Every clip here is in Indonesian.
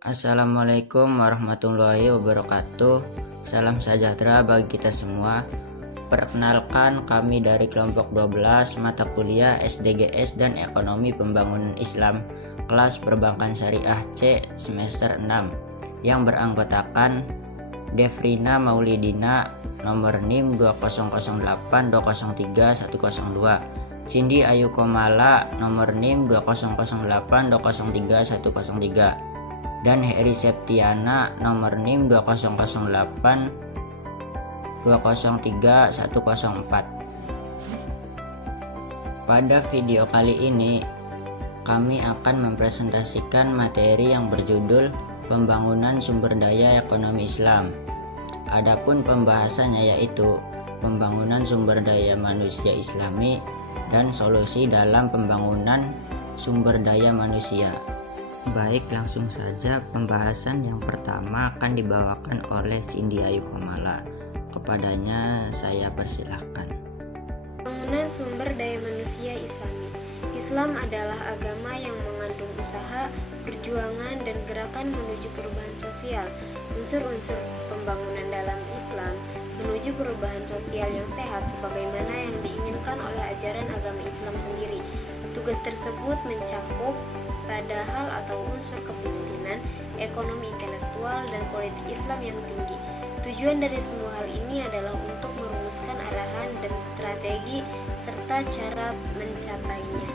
Assalamualaikum warahmatullahi wabarakatuh. Salam sejahtera bagi kita semua. Perkenalkan, kami dari kelompok 12 mata kuliah SDGS dan Ekonomi Pembangunan Islam kelas Perbankan Syariah C semester 6 yang beranggotakan Defrina Maulidina nomor NIM 20082031102, Cindy Ayu Komala nomor NIM 20082031103, dan Heri Septiana nomor NIM 20082031104. Pada video kali ini kami akan mempresentasikan materi yang berjudul Pembangunan Sumber Daya Ekonomi Islam. Adapun pembahasannya yaitu pembangunan sumber daya manusia Islami dan solusi dalam pembangunan sumber daya manusia. Baik, langsung saja pembahasan yang pertama akan dibawakan oleh Cindy Ayu Komala. Kepadanya saya persilahkan. Pembangunan sumber daya manusia Islami. Islam adalah agama yang mengandung usaha, perjuangan, dan gerakan menuju perubahan sosial. Unsur-unsur pembangunan dalam Islam menuju perubahan sosial yang sehat sebagaimana yang diinginkan oleh ajaran agama Islam sendiri. Tugas tersebut mencakup pada hal atau unsur kepemimpinan, ekonomi intelektual, dan politik Islam yang tinggi. Tujuan dari semua hal ini adalah untuk merumuskan arahan dan strategi serta cara mencapainya.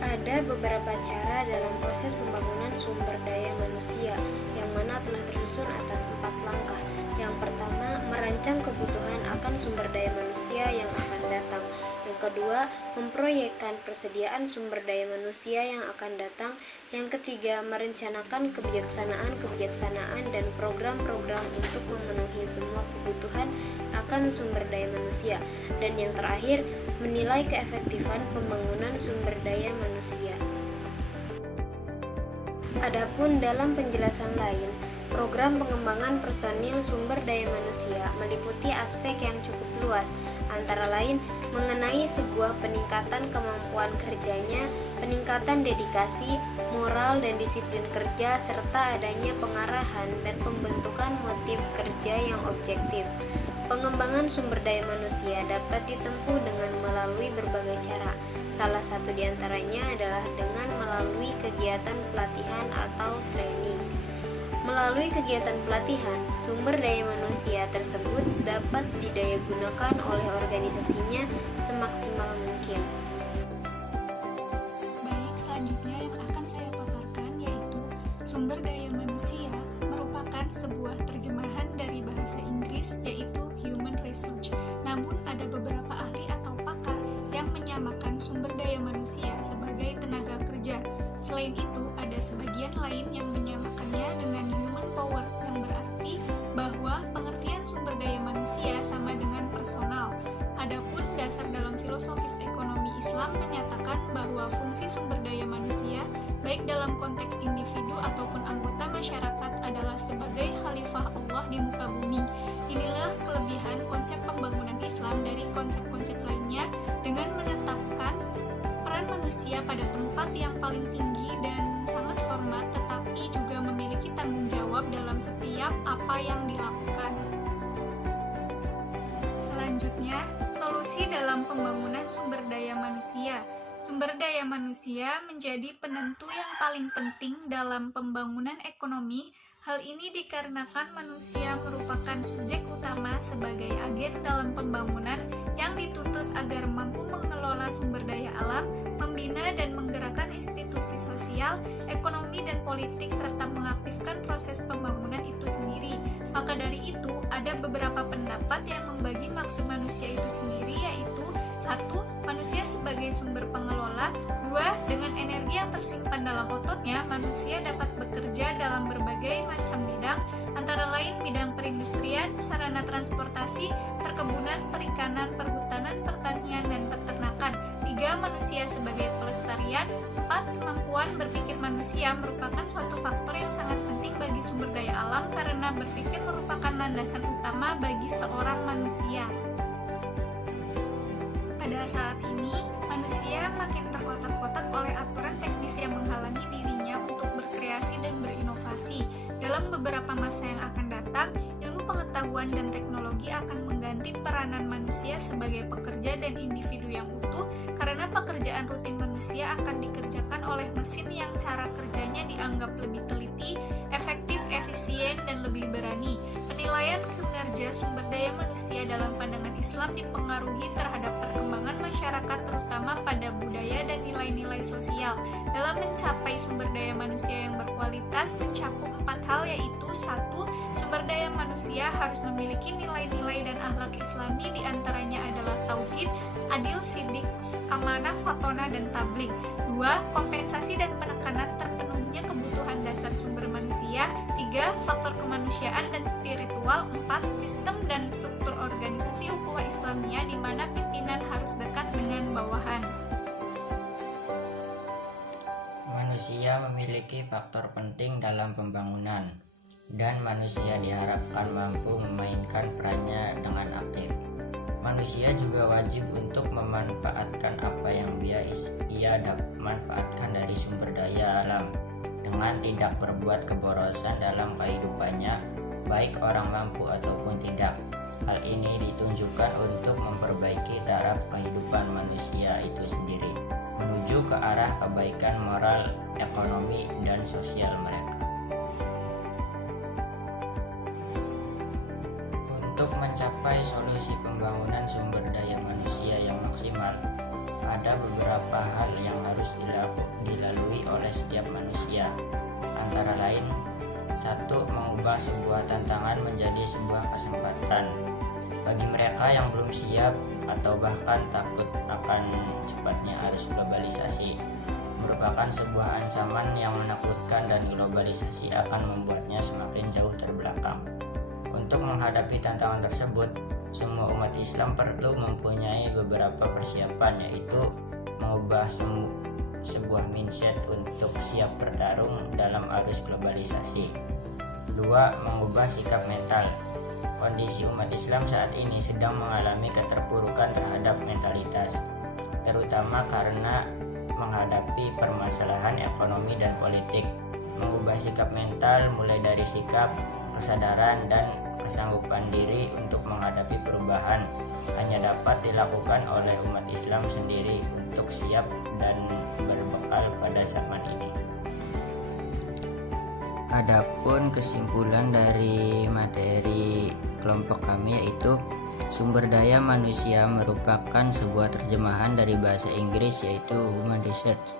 Ada beberapa cara dalam proses pembangunan sumber daya manusia yang mana telah tersusun atas 4 langkah. Yang pertama, merancang kebutuhan akan sumber daya manusia yang akan datang. Yang kedua, memproyekkan persediaan sumber daya manusia yang akan datang. Yang ketiga, merencanakan kebijaksanaan dan program-program untuk memenuhi semua kebutuhan akan sumber daya manusia. Dan yang terakhir, menilai keefektifan pembangunan sumber daya manusia. Adapun dalam penjelasan lain, program pengembangan personil sumber daya manusia meliputi aspek yang cukup luas, antara lain mengenai sebuah peningkatan kemampuan kerjanya, peningkatan dedikasi, moral dan disiplin kerja, serta adanya pengarahan dan pembentukan motif kerja yang objektif. Pengembangan sumber daya manusia dapat ditempuh dengan melalui berbagai cara. Salah satu di antaranya adalah dengan melalui kegiatan pelatihan atau training. Melalui kegiatan pelatihan, sumber daya manusia tersebut dapat didayagunakan oleh organisasinya semaksimal mungkin. Baik, selanjutnya yang akan saya paparkan yaitu sumber daya manusia merupakan sebuah terjemahan dari bahasa Inggris yaitu human resource. Namun ada beberapa ahli atau pakar yang menyamakan sumber daya manusia sebagai tenaga kerja. Selain itu, ada sebagian lain yang menyamakannya dengan human power, yang berarti bahwa pengertian sumber daya manusia sama dengan personal. Adapun dasar dalam filosofis ekonomi Islam menyatakan bahwa fungsi sumber daya manusia, baik dalam konteks individu ataupun anggota masyarakat, adalah sebagai khalifah Allah di muka bumi. Inilah kelebihan konsep pembangunan Islam dari konsep-konsep lainnya dengan menetapkan peran manusia pada tempat yang paling tinggi dan sangat hormat, tetapi juga memiliki tanggung jawab dalam setiap apa yang dilakukan. Selanjutnya, solusi dalam pembangunan sumber daya manusia. Sumber daya manusia menjadi penentu yang paling penting dalam pembangunan ekonomi. Hal ini dikarenakan manusia merupakan subjek utama sebagai agen dalam pembangunan yang dituntut agar mampu mengelola sumber daya alam, membina dan menggerakkan institusi sosial, ekonomi dan politik, serta mengaktifkan proses pembangunan itu sendiri. Maka dari itu, ada beberapa pendapat yang membagi maksud manusia itu sendiri, yaitu 1. Manusia sebagai sumber pengelola. 2. Dengan energi yang tersimpan dalam ototnya, manusia dapat bekerja dalam berbagai macam bidang, antara lain bidang perindustrian, sarana transportasi, perkebunan, perikanan, perhutanan, pertanian, dan peternakan. 3. Manusia sebagai pelestarian. 4. Kemampuan berpikir manusia merupakan suatu faktor yang sangat penting bagi sumber daya alam karena berpikir merupakan landasan utama bagi seorang manusia. Pada saat ini, manusia makin terkotak-kotak oleh aturan teknis yang menghalangi Dalam beberapa masa yang akan datang, ilmu pengetahuan dan teknologi akan mengganti peranan manusia sebagai pekerja dan individu yang utuh, karena pekerjaan rutin manusia akan dikerjakan oleh mesin yang cara kerjanya dianggap lebih teliti, efektif, efisien, dan lebih berani. Penilaian kinerja sumber daya manusia dalam pandangan Islam dipengaruhi terhadap perkembangan masyarakat, terutama pada budaya dan nilai-nilai sosial. Dalam mencapai sumber daya manusia yang berkualitas mencakup 4 hal, yaitu 1. Sumber daya manusia harus memiliki nilai-nilai dan akhlak Islami, diantaranya adalah tauhid, adil, sidik, amanah, fatona, dan tabligh. 2. Kompensasi dan penekanan terpenuhinya kebutuhan dasar sumber manusia. 3. Faktor kemanusiaan dan spiritual. 4. Sistem dan struktur organisasi ukhuwah Islamiyah di mana pimpinan harus dekat dengan bawahan. Manusia memiliki faktor penting dalam pembangunan, dan manusia diharapkan mampu memainkan perannya dengan aktif. Manusia juga wajib untuk memanfaatkan apa yang ia dapat manfaatkan dari sumber daya alam, dengan tidak berbuat keborosan dalam kehidupannya, baik orang mampu ataupun tidak. Hal ini ditunjukkan untuk memperbaiki taraf kehidupan manusia itu sendiri, menuju ke arah kebaikan moral, ekonomi, dan sosial mereka. Untuk mencapai solusi pembangunan sumber daya manusia yang maksimal, ada beberapa hal yang harus dilalui oleh setiap manusia. Antara lain, 1. Mengubah sebuah tantangan menjadi sebuah kesempatan. Bagi mereka yang belum siap atau bahkan takut akan cepatnya arus globalisasi, merupakan sebuah ancaman yang menakutkan, dan globalisasi akan membuatnya semakin jauh terbelakang. Untuk menghadapi tantangan tersebut, semua umat Islam perlu mempunyai beberapa persiapan, yaitu mengubah sebuah mindset untuk siap bertarung dalam arus globalisasi. 2. Mengubah sikap mental. Kondisi umat Islam saat ini sedang mengalami keterpurukan terhadap mentalitas, terutama karena menghadapi permasalahan ekonomi dan politik. Mengubah sikap mental mulai dari sikap, kesadaran, dan kesanggupan diri untuk menghadapi perubahan hanya dapat dilakukan oleh umat Islam sendiri untuk siap dan berbekal pada zaman ini. Adapun kesimpulan dari materi kelompok kami, yaitu sumber daya manusia merupakan sebuah terjemahan dari bahasa Inggris, yaitu human research.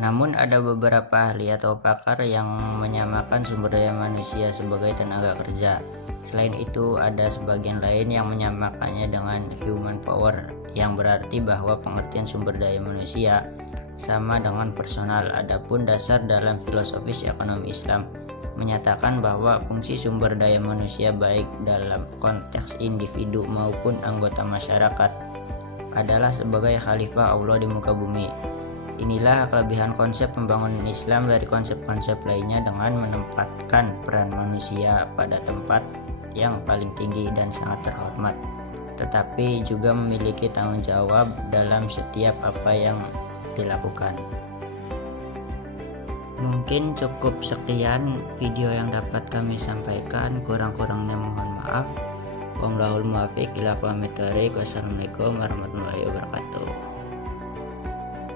Namun ada beberapa ahli atau pakar yang menyamakan sumber daya manusia sebagai tenaga kerja. Selain itu, ada sebagian lain yang menyamakannya dengan human power, yang berarti bahwa pengertian sumber daya manusia sama dengan personal. Adapun dasar dalam filosofis ekonomi Islam menyatakan bahwa fungsi sumber daya manusia baik dalam konteks individu maupun anggota masyarakat adalah sebagai khalifah Allah di muka bumi. Inilah kelebihan konsep pembangunan Islam dari konsep-konsep lainnya dengan menempatkan peran manusia pada tempat yang paling tinggi dan sangat terhormat, tetapi juga memiliki tanggung jawab dalam setiap apa yang dilakukan. Mungkin cukup sekian video yang dapat kami sampaikan, kurang-kurangnya mohon maaf. Wallahul muwaffiq ila aqwamit thoriq. Wassalamualaikum warahmatullahi wabarakatuh.